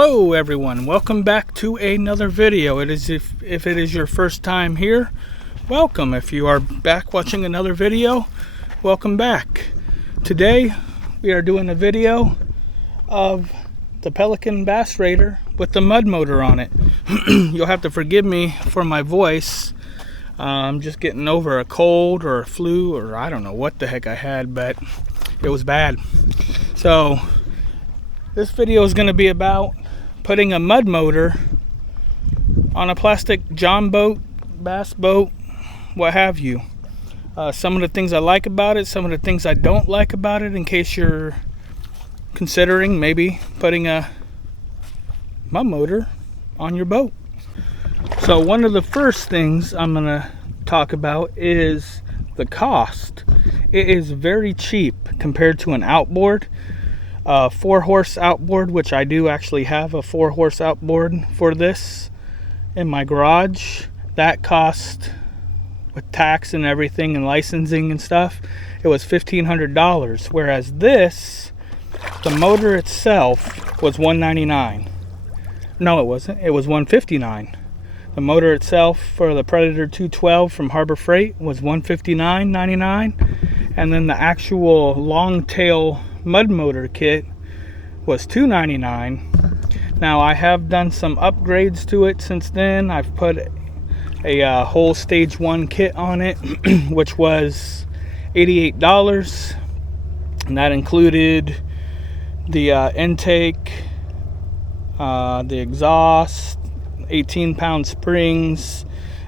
Hello everyone, welcome back to another video. If it is your first time here, welcome. If you are back watching another video, welcome back. Today we are doing a video of the Pelican bass raider with the mud motor on it. You'll have to forgive me for my voice. I'm just getting over a cold or a flu, or I don't know what the heck I had, but it was bad. So this video is going to be about putting a mud motor on a plastic john boat, bass boat, what have you. Some of the things I like about it, some of the things I don't like about it, in case you're considering maybe putting a mud motor on your boat. So one of the first things I'm going to talk about is the cost. It is very cheap compared to an outboard. 4-horse outboard, which I do actually have a 4-horse outboard for this in my garage. That cost, with tax and everything and licensing and stuff, it was $1,500. Whereas this, the motor itself was $199. No, it wasn't. It was $159. The motor itself for the Predator 212 from Harbor Freight was $159.99, and then the actual Longtail mud motor kit was $299. Now I have done some upgrades to it since then. I've put a whole stage 1 kit on it, which was $88, and that included the intake, the exhaust, 18-pound springs,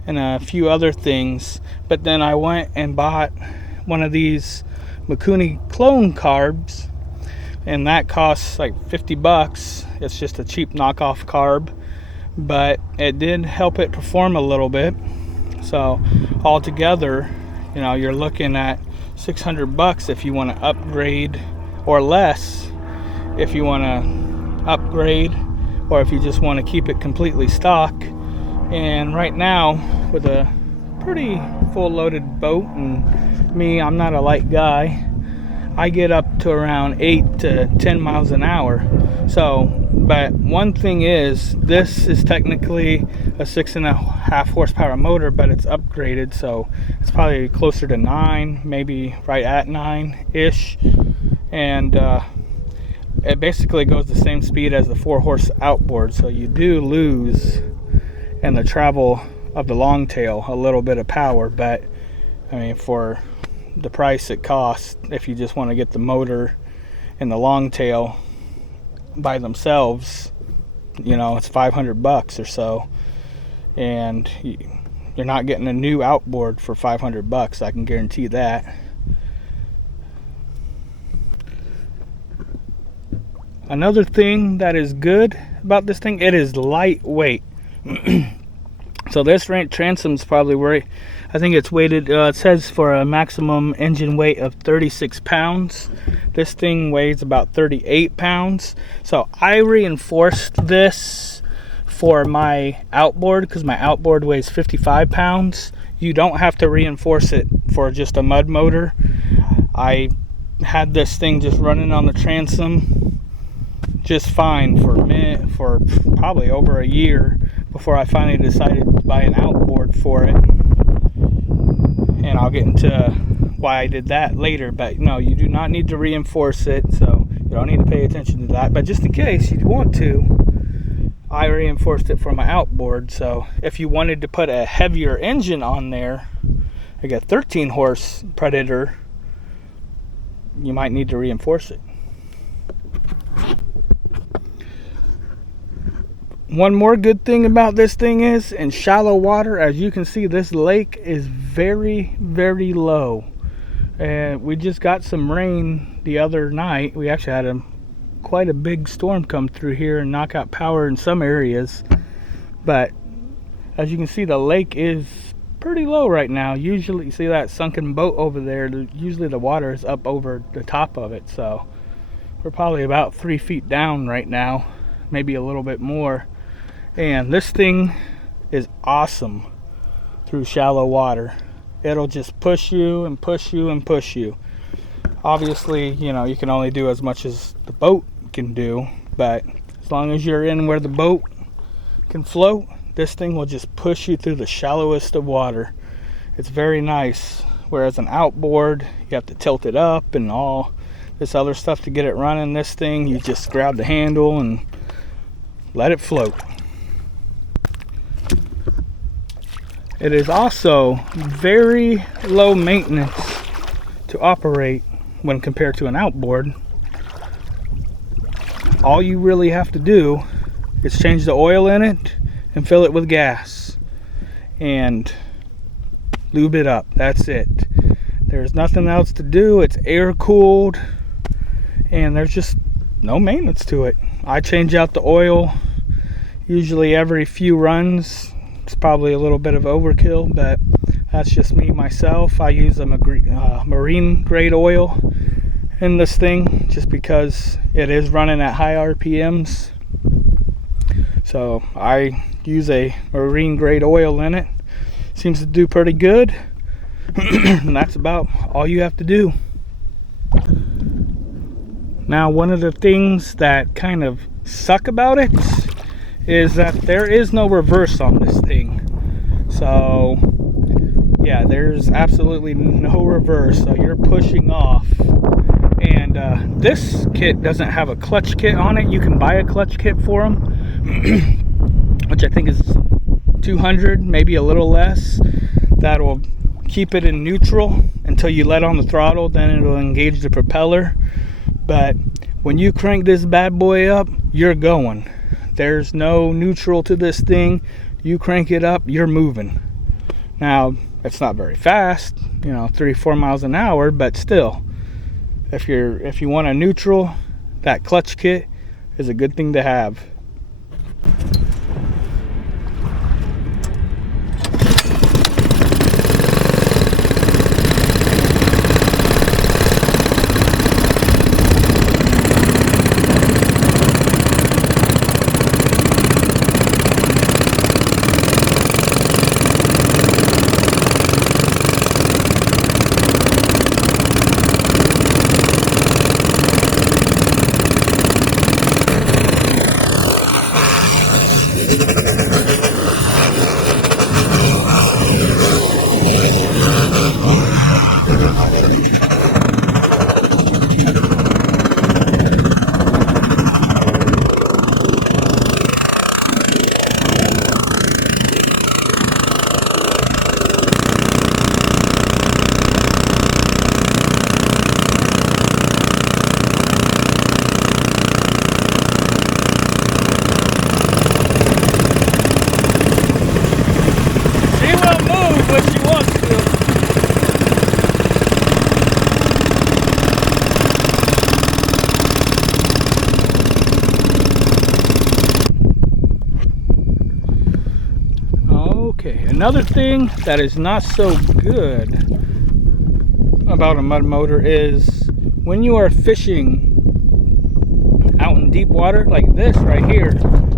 and a few other things. But then I went and bought one of these Mikuni clone carbs, and that costs like $50. It's just a cheap knockoff carb, but it did help it perform a little bit. So altogether, you know, you're looking at $600 if you want to upgrade, or less if you want to upgrade, or if you just want to keep it completely stock. And right now, with a pretty full loaded boat, and me, I'm not a light guy, I get up to around 8 to 10 miles an hour. So, but one thing is, this is technically a 6.5 horsepower motor, but it's upgraded, so it's probably closer to 9, maybe right at 9-ish. And it basically goes the same speed as the 4-horse outboard, so you do lose in the travel of the Longtail a little bit of power. But I mean, for the price it costs, if you just want to get the motor and the Longtail by themselves, you know, it's $500 or so, and you're not getting a new outboard for $500. I can guarantee that. Another thing that is good about this thing, it is lightweight. So this transom's probably where I think it's weighted. It says for a maximum engine weight of 36 pounds. This thing weighs about 38 pounds. So I reinforced this for my outboard, because my outboard weighs 55 pounds. You don't have to reinforce it for just a mud motor. I had this thing just running on the transom just fine for probably over a year before I finally decided to buy an outboard for it. And I'll get into why I did that later. But no, you do not need to reinforce it, so you don't need to pay attention to that. But just in case you want to, I reinforced it for my outboard. So if you wanted to put a heavier engine on there, like a 13-horse Predator, you might need to reinforce it. One more good thing about this thing is, in shallow water, as you can see, this lake is very, very low. And we just got some rain the other night. We actually had quite a big storm come through here and knock out power in some areas. But as you can see, the lake is pretty low right now. Usually, you see that sunken boat over there, usually the water is up over the top of it. So we're probably about 3 feet down right now, maybe a little bit more. And this thing is awesome through shallow water. It'll just push you and push you and push you. Obviously, you know, you can only do as much as the boat can do, but As long as you're in where the boat can float, this thing will just push you through the shallowest of water. It's very nice. Whereas an outboard, you have to tilt it up and all this other stuff to get it running. This thing, you just grab the handle and let it float. It is also very low maintenance to operate when compared to an outboard. All you really have to do is change the oil in it and fill it with gas and lube it up. That's it. There's nothing else to do. It's air cooled and there's just no maintenance to it. I change out the oil usually every few runs. It's probably a little bit of overkill, but that's just me myself. I use a marine grade oil in this thing just because it is running at high RPMs. So I use a marine grade oil in it. Seems to do pretty good. And that's about all you have to do. Now, one of the things that kind of suck about it is that there is no reverse on this thing. So yeah, there's absolutely no reverse, so you're pushing off. And this kit doesn't have a clutch kit on it. You can buy a clutch kit for them, which I think is $200, maybe a little less. That'll keep it in neutral until you let on the throttle, then it'll engage the propeller. But when you crank this bad boy up, you're going. There's no neutral to this thing. You crank it up, you're moving. Now, it's not very fast, 3-4 miles an hour, but still, if you want a neutral, that clutch kit is a good thing to have. Okay, another thing that is not so good about a mud motor is when you are fishing out in deep water, like this right here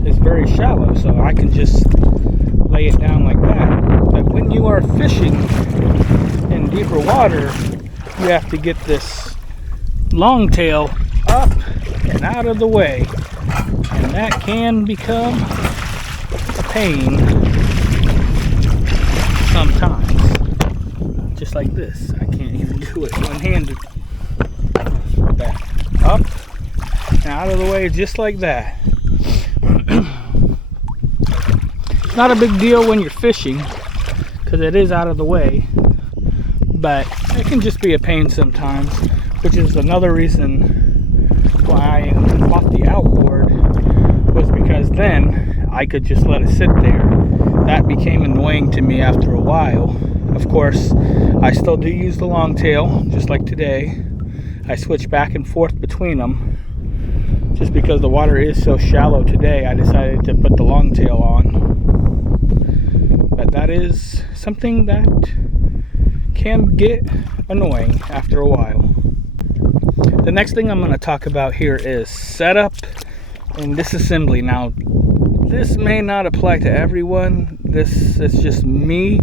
is very shallow, so I can just lay it down like that. But when you are fishing in deeper water, you have to get this longtail up and out of the way, and that can become a pain sometimes. Just like this. I can't even do it one-handed. That up and out of the way just like that. It's not a big deal when you're fishing because it is out of the way, but it can just be a pain sometimes, which is another reason why I bought the outboard, was because then I could just let it sit there. That became annoying to me after a while. Of course, I still do use the longtail, just like today. I switch back and forth between them. Just because the water is so shallow today, I decided to put the longtail on. But that is something that can get annoying after a while. The next thing I'm going to talk about here is setup and disassembly. Now, this may not apply to everyone. This is just me.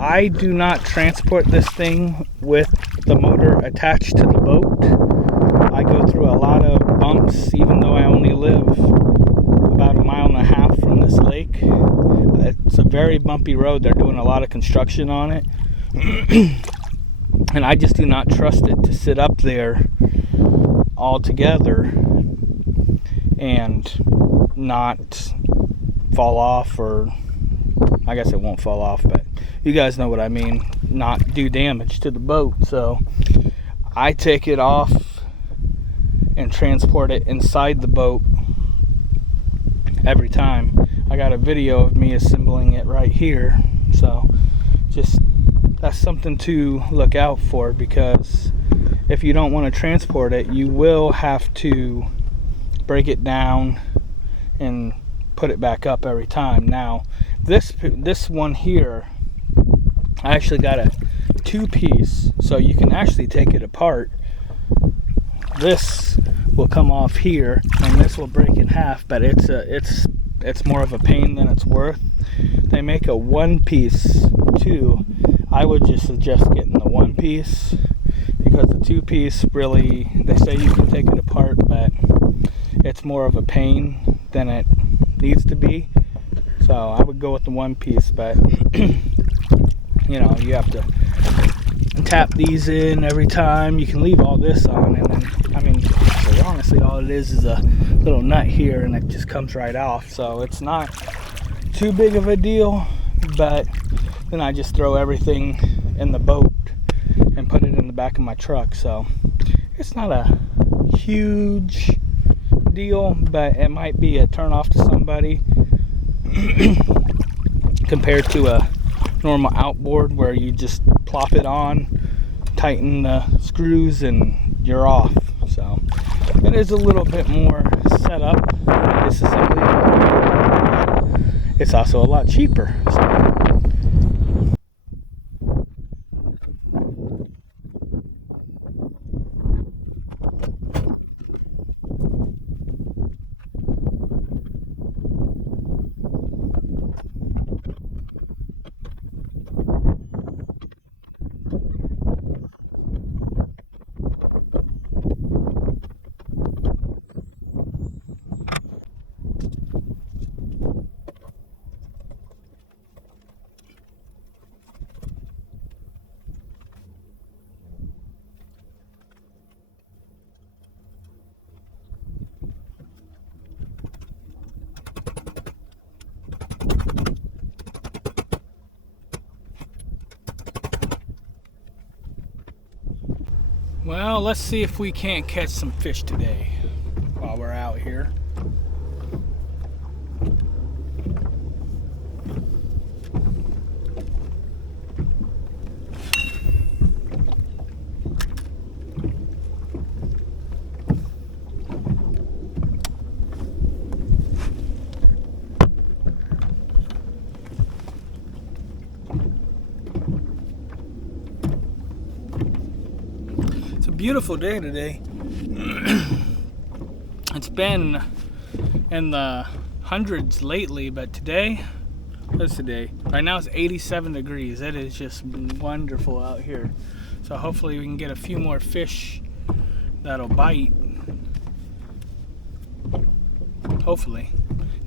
I do not transport this thing with the motor attached to the boat. I go through a lot of bumps, even though I only live mile and a half from this lake. It's a very bumpy road. They're doing a lot of construction on it. And I just do not trust it to sit up there all together and not fall off, or I guess it won't fall off, but you guys know what I mean, not do damage to the boat. So I take it off and transport it inside the boat every time. I got a video of me assembling it right here, so just that's something to look out for, because if you don't want to transport it, you will have to break it down and put it back up every time. Now this one here, I actually got a 2-piece, so you can actually take it apart. This will come off here and this will break in half, but it's more of a pain than it's worth. They make a 1-piece too. I would just suggest getting the 1-piece, because the 2-piece, really, they say you can take it apart, but it's more of a pain than it needs to be. So I would go with the 1-piece, but you know, you have to tap these in every time. You can leave all this on, and then, I mean, so honestly, all it is a little nut here, and it just comes right off. So it's not too big of a deal, but then I just throw everything in the boat and put it in the back of my truck. So it's not a huge deal, but it might be a turn off to somebody compared to a normal outboard where you just plop it on, tighten the screws, and you're off. So it is a little bit more set up, disassembly. It's also a lot cheaper. So. Well, let's see if we can't catch some fish today while we're out here. Beautiful day today. It's been in the hundreds lately, but today, what's today? Right now it's 87 degrees. It is just wonderful out here. So hopefully we can get a few more fish that'll bite. Hopefully.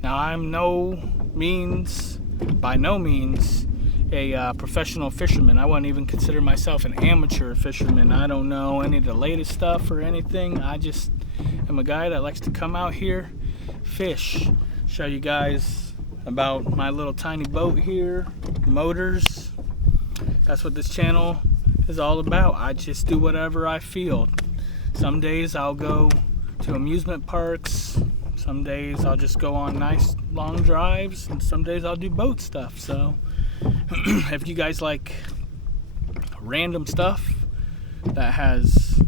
Now I'm by no means a professional fisherman. I wouldn't even consider myself an amateur fisherman. I don't know any of the latest stuff or anything. I just am a guy that likes to come out here, fish, show you guys about my little tiny boat here, motors. That's what this channel is all about. I just do whatever I feel. Some days I'll go to amusement parks. Some days I'll just go on nice long drives, and some days I'll do boat stuff. So if you guys like random stuff that has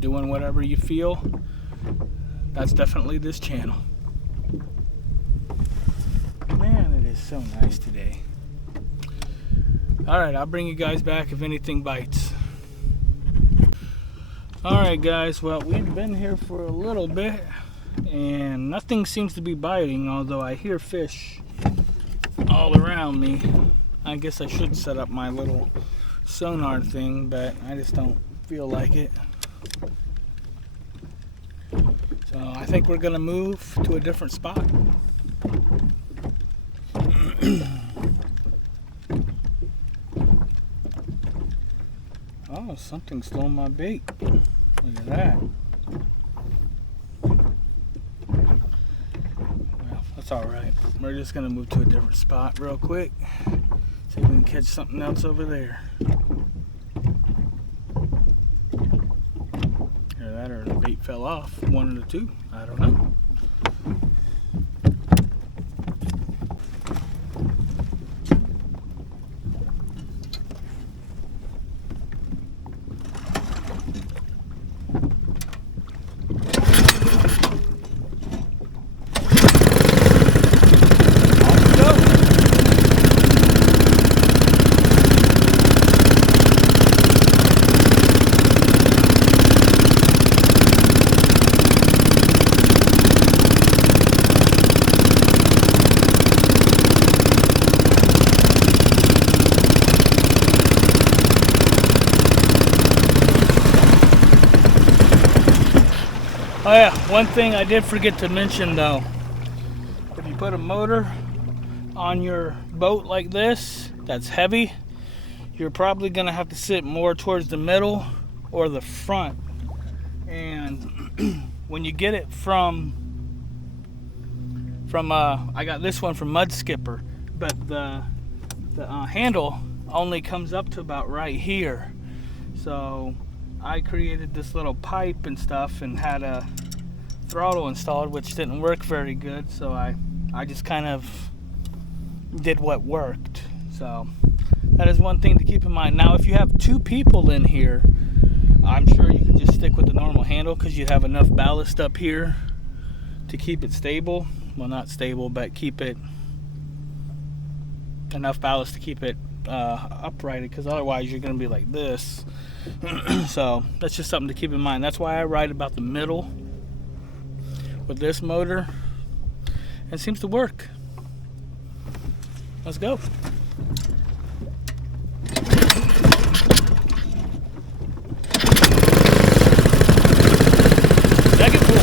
doing whatever you feel, that's definitely this channel. Man, it is so nice today. Alright, I'll bring you guys back if anything bites. Alright guys, well, we've been here for a little bit and nothing seems to be biting, although I hear fish all around me. I guess I should set up my little sonar thing, but I just don't feel like it. So I think we're gonna move to a different spot. Oh, something stole my bait. Look at that. Well, that's alright. We're just gonna move to a different spot real quick. See if we can catch something else over there. Either that or the bait fell off. One of the two. I don't know. Oh yeah, one thing I did forget to mention though. If you put a motor on your boat like this, that's heavy, you're probably gonna have to sit more towards the middle or the front. And when you get it from I got this one from Mud Skipper, but the handle only comes up to about right here. So I created this little pipe and stuff and had a throttle installed, which didn't work very good, so I just kind of did what worked. So that is one thing to keep in mind. Now if you have two people in here, I'm sure you can just stick with the normal handle because you'd have enough ballast up here to keep it stable. Well, not stable, but keep it enough ballast to keep it uprighted, because otherwise you're going to be like this. So that's just something to keep in mind. That's why I ride about the middle with this motor. It seems to work. Let's go. Second pull.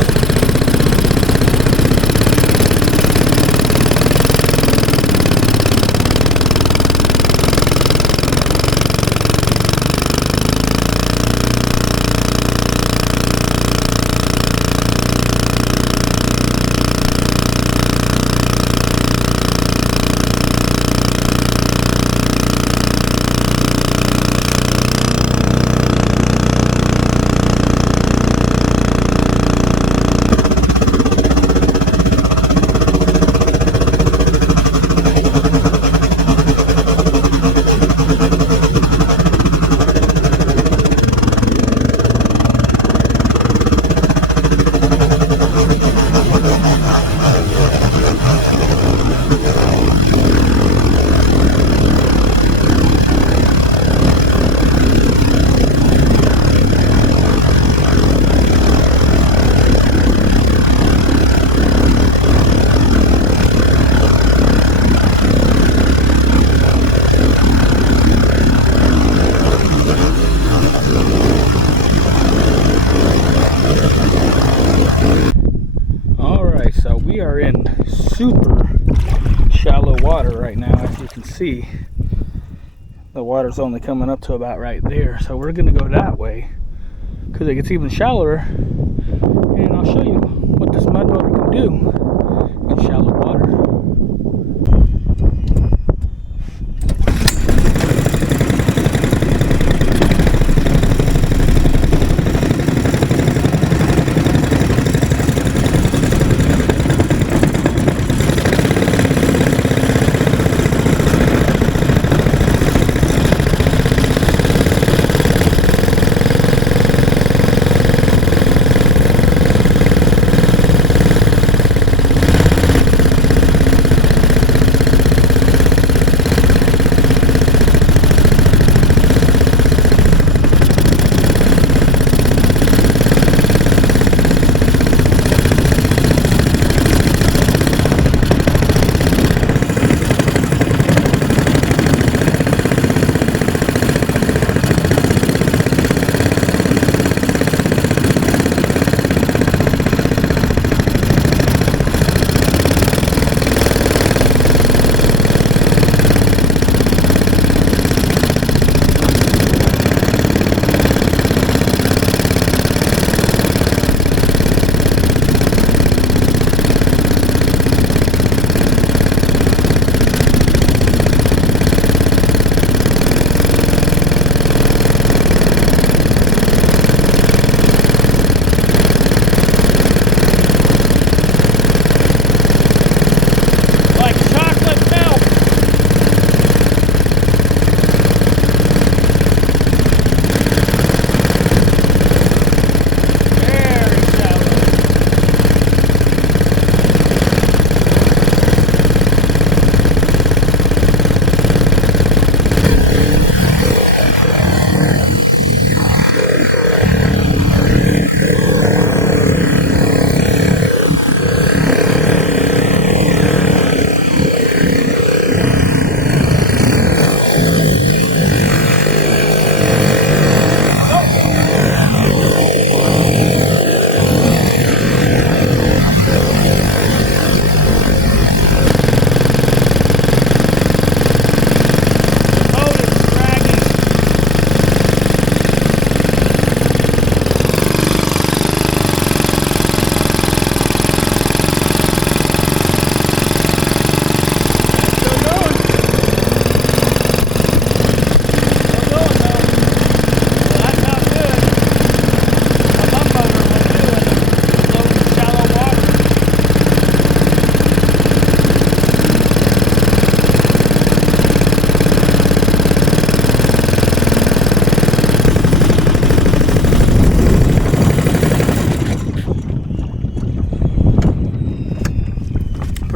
We are in super shallow water right now. As you can see, the water's only coming up to about right there, so we're gonna go that way because it gets even shallower, and I'll show you what this mud motor can do in shallow water.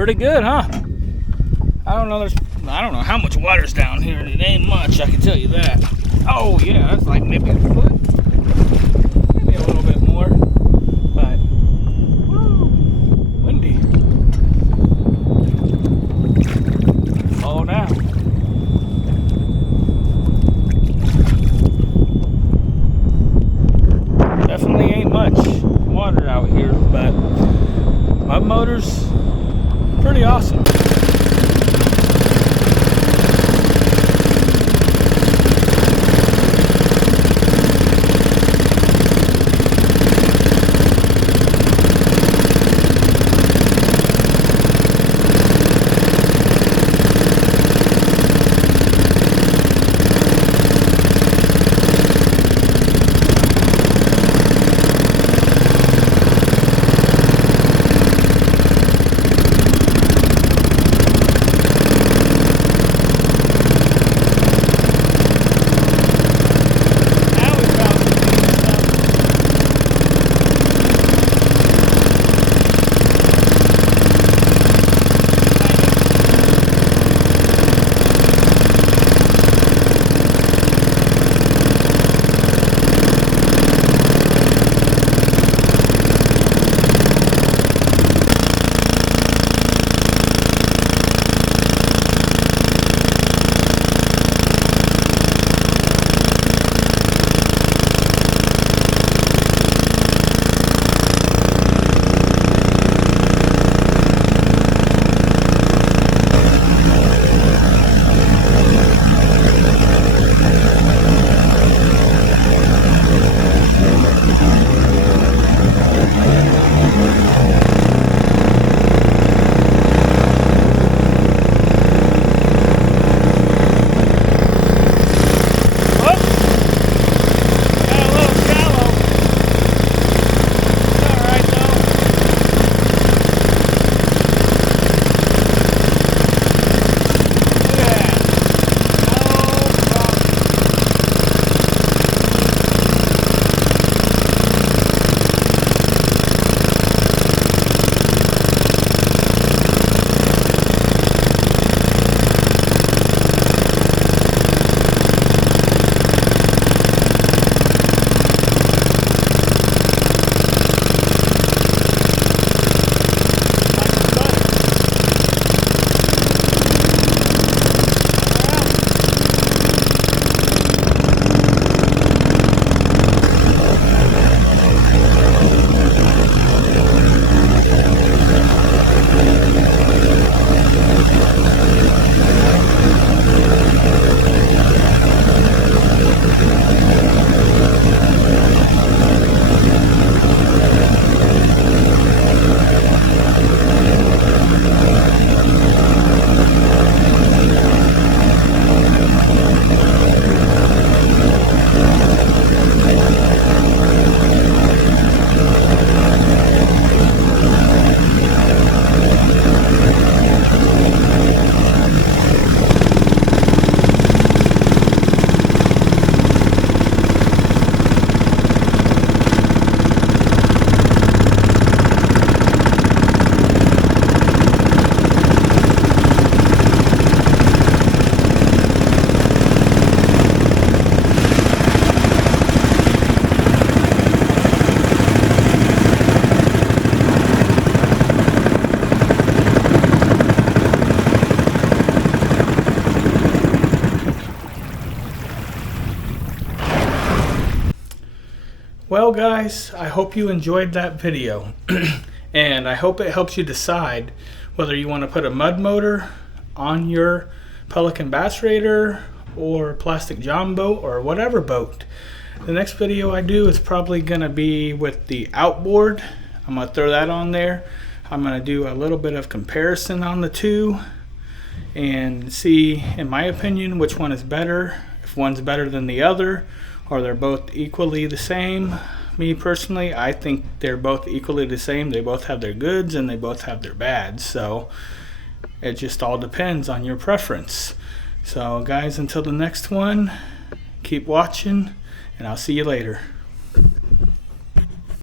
Pretty good, huh? I don't know how much water's down here. It ain't much, I can tell you that. Oh yeah, that's like maybe a foot. Maybe a little bit more. But woo, windy. Slow down. Definitely ain't much water out here, but my motor's pretty awesome. Well guys, I hope you enjoyed that video and I hope it helps you decide whether you want to put a mud motor on your Pelican bass raider or plastic john boat or whatever boat. The next video I do is probably going to be with the outboard. I'm going to throw that on there. I'm going to do a little bit of comparison on the two and see, in my opinion, which one is better, if one's better than the other, or they're both equally the same. Me personally, I think they're both equally the same. They both have their goods and they both have their bads, so it just all depends on your preference. So guys, until the next one, keep watching and I'll see you later.